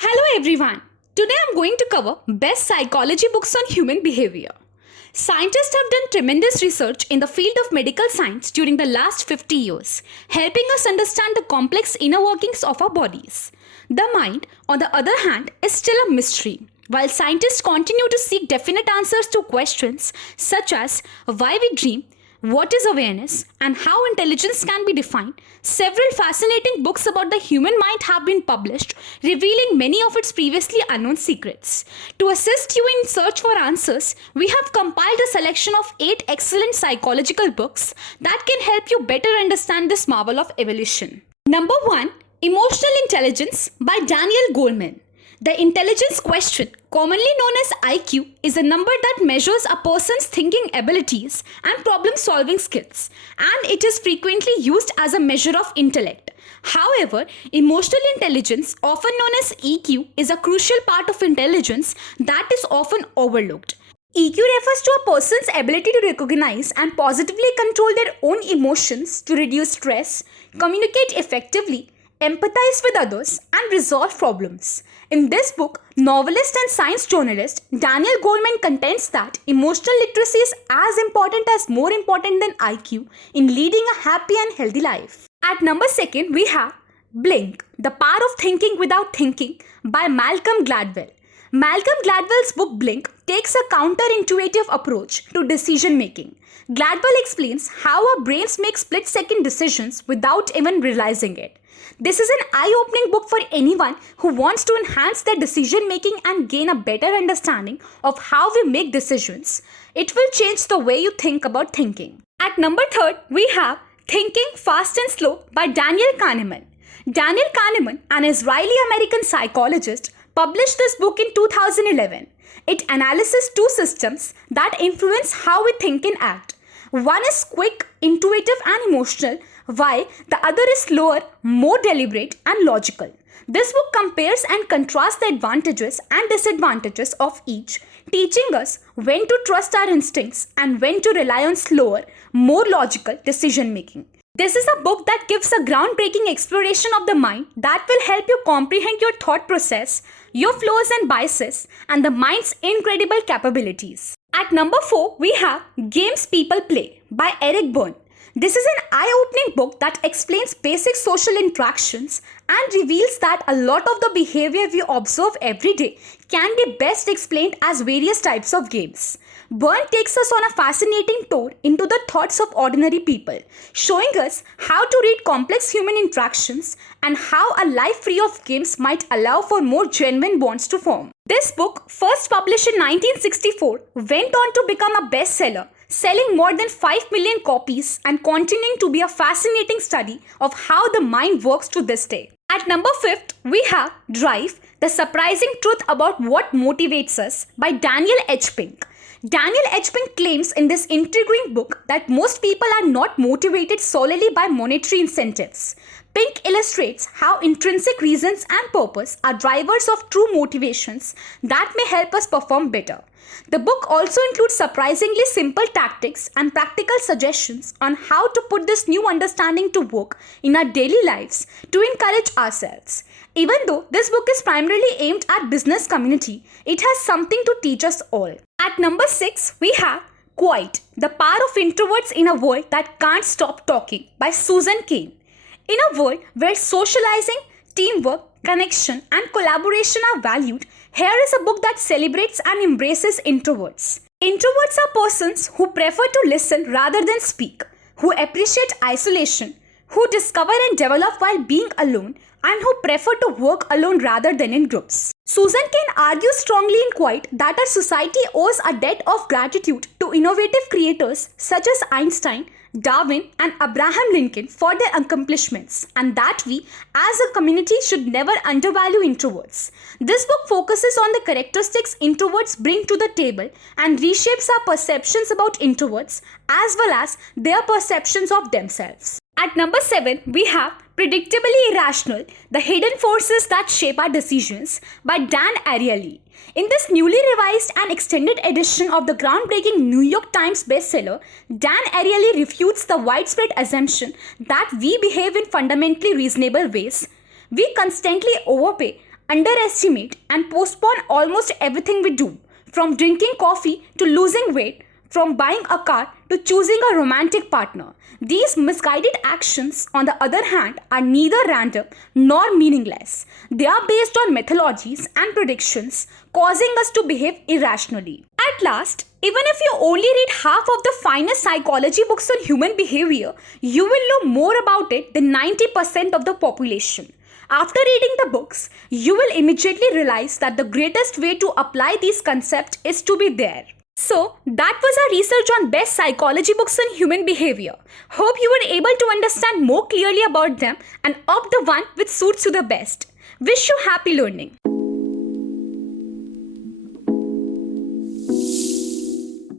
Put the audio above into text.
Hello everyone. Today I'm going to cover best psychology books on human behavior. Scientists have done tremendous research in the field of medical science during the last 50 years, helping us understand the complex inner workings of our bodies. The mind, on the other hand, is still a mystery. While scientists continue to seek definite answers to questions such as why we dream, what is awareness, and how intelligence can be defined, several fascinating books about the human mind have been published, revealing many of its previously unknown secrets. To assist you in search for answers, we have compiled a selection of 8 excellent psychological books that can help you better understand this marvel of evolution. Number 1. Emotional Intelligence by Daniel Goleman. The intelligence question, commonly known as IQ, is a number that measures a person's thinking abilities and problem-solving skills, and it is frequently used as a measure of intellect. However, emotional intelligence, often known as EQ, is a crucial part of intelligence that is often overlooked. EQ refers to a person's ability to recognize and positively control their own emotions to reduce stress, communicate effectively, empathize with others, and resolve problems. In this book, novelist and science journalist Daniel Goleman contends that emotional literacy is as important as more important than IQ in leading a happy and healthy life. At number 2, we have Blink, The Power of Thinking Without Thinking by Malcolm Gladwell. Malcolm Gladwell's book Blink takes a counterintuitive approach to decision making. Gladwell explains how our brains make split-second decisions without even realizing it. This is an eye-opening book for anyone who wants to enhance their decision-making and gain a better understanding of how we make decisions. It will change the way you think about thinking. At number 3, we have Thinking Fast and Slow by Daniel Kahneman. Daniel Kahneman, an Israeli-American psychologist, published this book in 2011. It analyzes 2 systems that influence how we think and act. One is quick, intuitive, and emotional, while the other is slower, more deliberate, and logical. This book compares and contrasts the advantages and disadvantages of each, teaching us when to trust our instincts and when to rely on slower, more logical decision making. This is a book that gives a groundbreaking exploration of the mind that will help you comprehend your thought process, your flaws and biases, and the mind's incredible capabilities. At number 4, we have Games People Play by Eric Berne. This is an eye-opening book that explains basic social interactions and reveals that a lot of the behavior we observe every day can be best explained as various types of games. Berne takes us on a fascinating tour into the thoughts of ordinary people, showing us how to read complex human interactions and how a life free of games might allow for more genuine bonds to form. This book, first published in 1964, went on to become a bestseller, selling more than 5 million copies and continuing to be a fascinating study of how the mind works to this day. At number 5, we have Drive, The Surprising Truth About What Motivates Us by Daniel H. Pink. Daniel H. Pink claims in this intriguing book that most people are not motivated solely by monetary incentives. Pink illustrates how intrinsic reasons and purpose are drivers of true motivations that may help us perform better. The book also includes surprisingly simple tactics and practical suggestions on how to put this new understanding to work in our daily lives to encourage ourselves. Even though this book is primarily aimed at business community, it has something to teach us all. At number 6, we have Quiet, The Power of Introverts in a World That Can't Stop Talking by Susan Cain. In a world where socializing, teamwork, connection, and collaboration are valued, here is a book that celebrates and embraces introverts. Introverts are persons who prefer to listen rather than speak, who appreciate isolation, who discover and develop while being alone, and who prefer to work alone rather than in groups. Susan Cain argues strongly in Quiet that our society owes a debt of gratitude to innovative creators such as Einstein, Darwin, and Abraham Lincoln for their accomplishments, and that we as a community should never undervalue introverts. This book focuses on the characteristics introverts bring to the table and reshapes our perceptions about introverts as well as their perceptions of themselves. At number 7, we have Predictably Irrational, The Hidden Forces That Shape Our Decisions by Dan Ariely. In this newly revised and extended edition of the groundbreaking New York Times bestseller, Dan Ariely refutes the widespread assumption that we behave in fundamentally reasonable ways. We constantly overpay, underestimate, and postpone almost everything we do, from drinking coffee to losing weight, from buying a car to choosing a romantic partner. These misguided actions, on the other hand, are neither random nor meaningless. They are based on methodologies and predictions, causing us to behave irrationally. At last, even if you only read half of the finest psychology books on human behavior, you will know more about it than 90% of the population. After reading the books, you will immediately realize that the greatest way to apply these concepts is to be there. So, that was our research on best psychology books on human behavior. Hope you were able to understand more clearly about them and opt the one which suits you the best. Wish you happy learning.